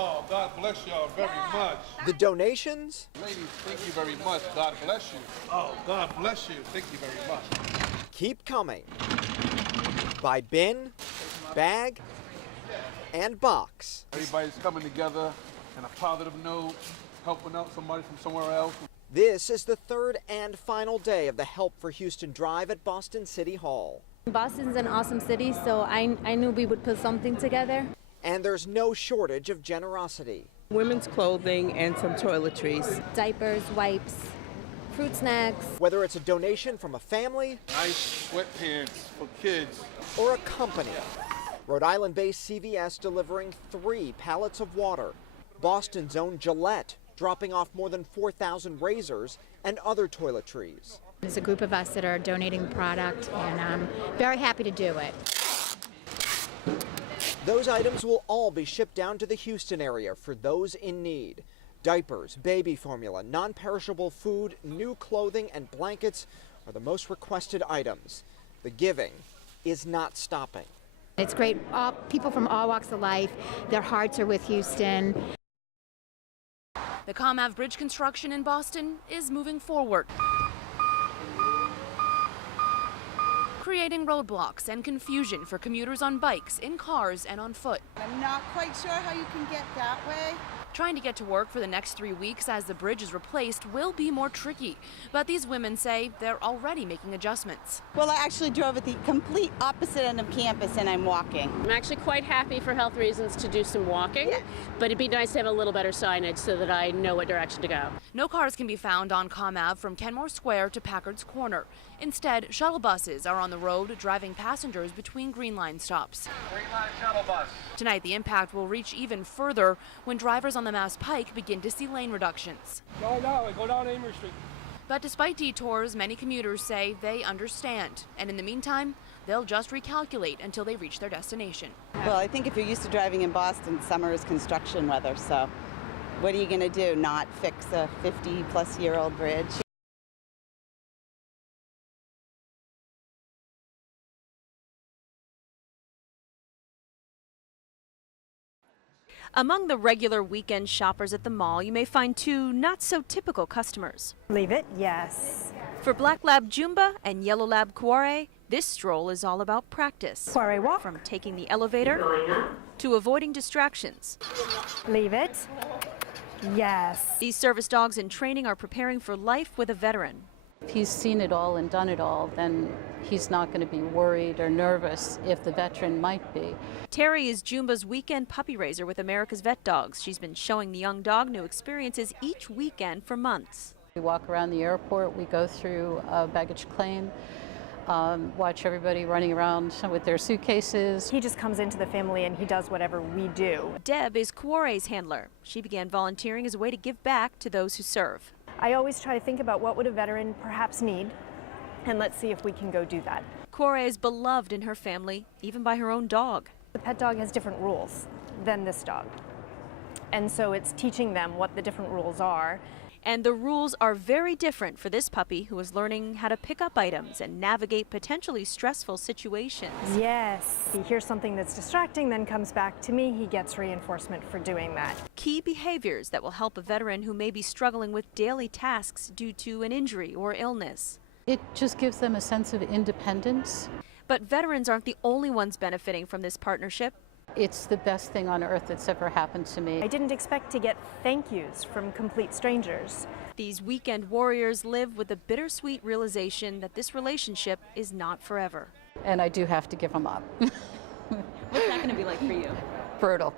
Oh, God bless y'all very much. The donations? Ladies, thank you very much. God bless you. Oh, God bless you. Thank you very much. Keep coming. By bin, bag, and box. Everybody's coming together in a positive note, helping out somebody from somewhere else. This is the third and final day of the Help for Houston Drive at Boston City Hall. Boston's an awesome city, so I knew we would put something together. And there's no shortage of generosity. Women's clothing and some toiletries. Diapers, wipes, fruit snacks. Whether it's a donation from a family, Nice sweatpants for kids, or a company. Rhode Island-based CVS delivering 3 pallets of water. Boston's own Gillette dropping off more than 4,000 razors and other toiletries. There's a group of us that are donating product, and I'm very happy to do it. Those items will all be shipped down to the Houston area for those in need. Diapers, baby formula, non-perishable food, new clothing, and blankets are the most requested items. The giving is not stopping. It's great. People from all walks of life, their hearts are with Houston. The ComAv Bridge construction in Boston is moving forward, creating roadblocks and confusion for commuters on bikes, in cars, and on foot. I'm not quite sure how you can get that way. Trying to get to work for the next 3 weeks as the bridge is replaced will be more tricky, but these women say they're already making adjustments. Well, I actually drove at the complete opposite end of campus and I'm walking. I'm actually quite happy for health reasons to do some walking, but it'd be nice to have a little better signage so that I know what direction to go. No cars can be found on ComAv from Kenmore Square to Packard's Corner. Instead, shuttle buses are on the road driving passengers between Green Line stops. Green Line shuttle bus. Tonight, the impact will reach even further when drivers on the Mass Pike begin to see lane reductions. Go down Amory Street. But despite detours, many commuters say they understand. And in the meantime, they'll just recalculate until they reach their destination. Well, I think if you're used to driving in Boston, summer is construction weather, so what are you going to do, not fix a 50-plus-year-old bridge? Among the regular weekend shoppers at the mall, you may find 2 not-so-typical customers. Leave it, yes. For Black Lab Jumba and Yellow Lab Kuare, this stroll is all about practice. Kuare walk. From taking the elevator to avoiding distractions. Leave it, yes. These service dogs in training are preparing for life with a veteran. If he's seen it all and done it all, then he's not going to be worried or nervous if the veteran might be. Terry is Jumba's weekend puppy raiser with America's Vet Dogs. She's been showing the young dog new experiences each weekend for months. We walk around the airport, we go through baggage claim, watch everybody running around with their suitcases. He just comes into the family and he does whatever we do. Deb is Kuare's handler. She began volunteering as a way to give back to those who serve. I always try to think about what would a veteran perhaps need, and let's see if we can go do that. Kuare is beloved in her family, even by her own dog. The pet dog has different rules than this dog, and so it's teaching them what the different rules are. And the rules are very different for this puppy who is learning how to pick up items and navigate potentially stressful situations. Yes, he hears something that's distracting, then comes back to me. He gets reinforcement for doing that. Key behaviors that will help a veteran who may be struggling with daily tasks due to an injury or illness. It just gives them a sense of independence. But veterans aren't the only ones benefiting from this partnership. It's the best thing on earth that's ever happened to me. I didn't expect to get thank yous from complete strangers. These weekend warriors live with the bittersweet realization that this relationship is not forever. And I do have to give them up. What's that going to be like for you? Brutal.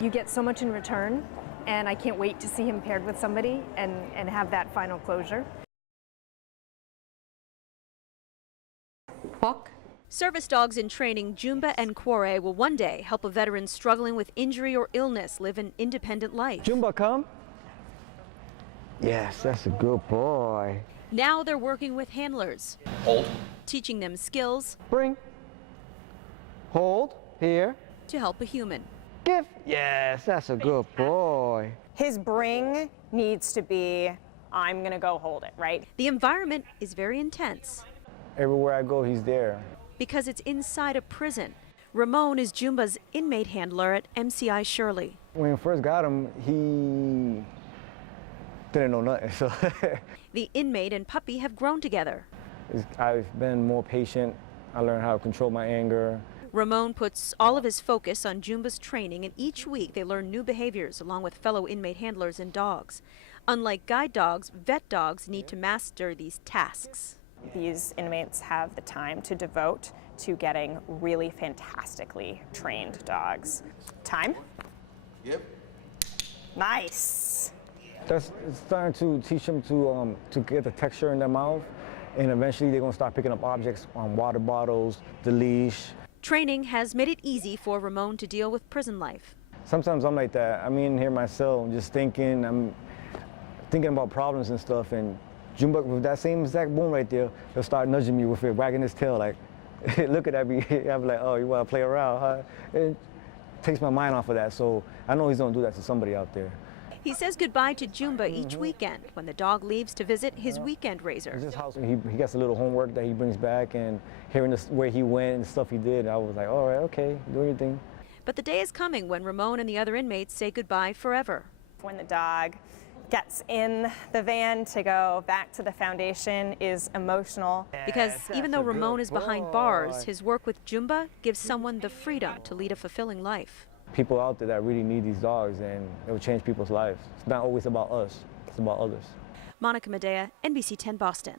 You get so much in return, and I can't wait to see him paired with somebody and have that final closure. Walk. Service dogs in training, Jumba and Kuare, will one day help a veteran struggling with injury or illness live an independent life. Jumba, come. Yes, that's a good boy. Now they're working with handlers. Hold. Teaching them skills. Bring. Hold. Here. To help a human. Give. Yes, that's a good boy. His bring needs to be, I'm going to go hold it, right? The environment is very intense. Everywhere I go, he's there. Because it's inside a prison. Ramon is Jumba's inmate handler at MCI Shirley. When we first got him, he didn't know nothing. So The inmate and puppy have grown together. I've been more patient. I learned how to control my anger. Ramon puts all of his focus on Jumba's training, and each week they learn new behaviors along with fellow inmate handlers and dogs. Unlike guide dogs, vet dogs need to master these tasks. These inmates have the time to devote to getting really fantastically trained dogs. Time? Yep. Nice. It's starting to teach them to get the texture in their mouth, and eventually they're going to start picking up objects on water bottles, the leash. Training has made it easy for Ramon to deal with prison life. Sometimes I'm like that. I'm in here myself, just thinking. I'm thinking about problems and stuff, and Jumba, with that same exact bone right there, he'll start nudging me with it, wagging his tail, like, looking at me. I'm like, oh, you want to play around, huh? It takes my mind off of that, so I know he's going to do that to somebody out there. He says goodbye to Jumba each weekend when the dog leaves to visit his weekend raiser. It's just how he gets a little homework that he brings back, and hearing where he went and stuff he did, I was like, all right, okay, do your thing. But the day is coming when Ramon and the other inmates say goodbye forever. When the dog gets in the van to go back to the foundation is emotional. Because even though Ramon is behind bars, his work with Jumba gives someone the freedom to lead a fulfilling life. People out there that really need these dogs, and it will change people's lives. It's not always about us, it's about others. Monica Medea, NBC 10 Boston.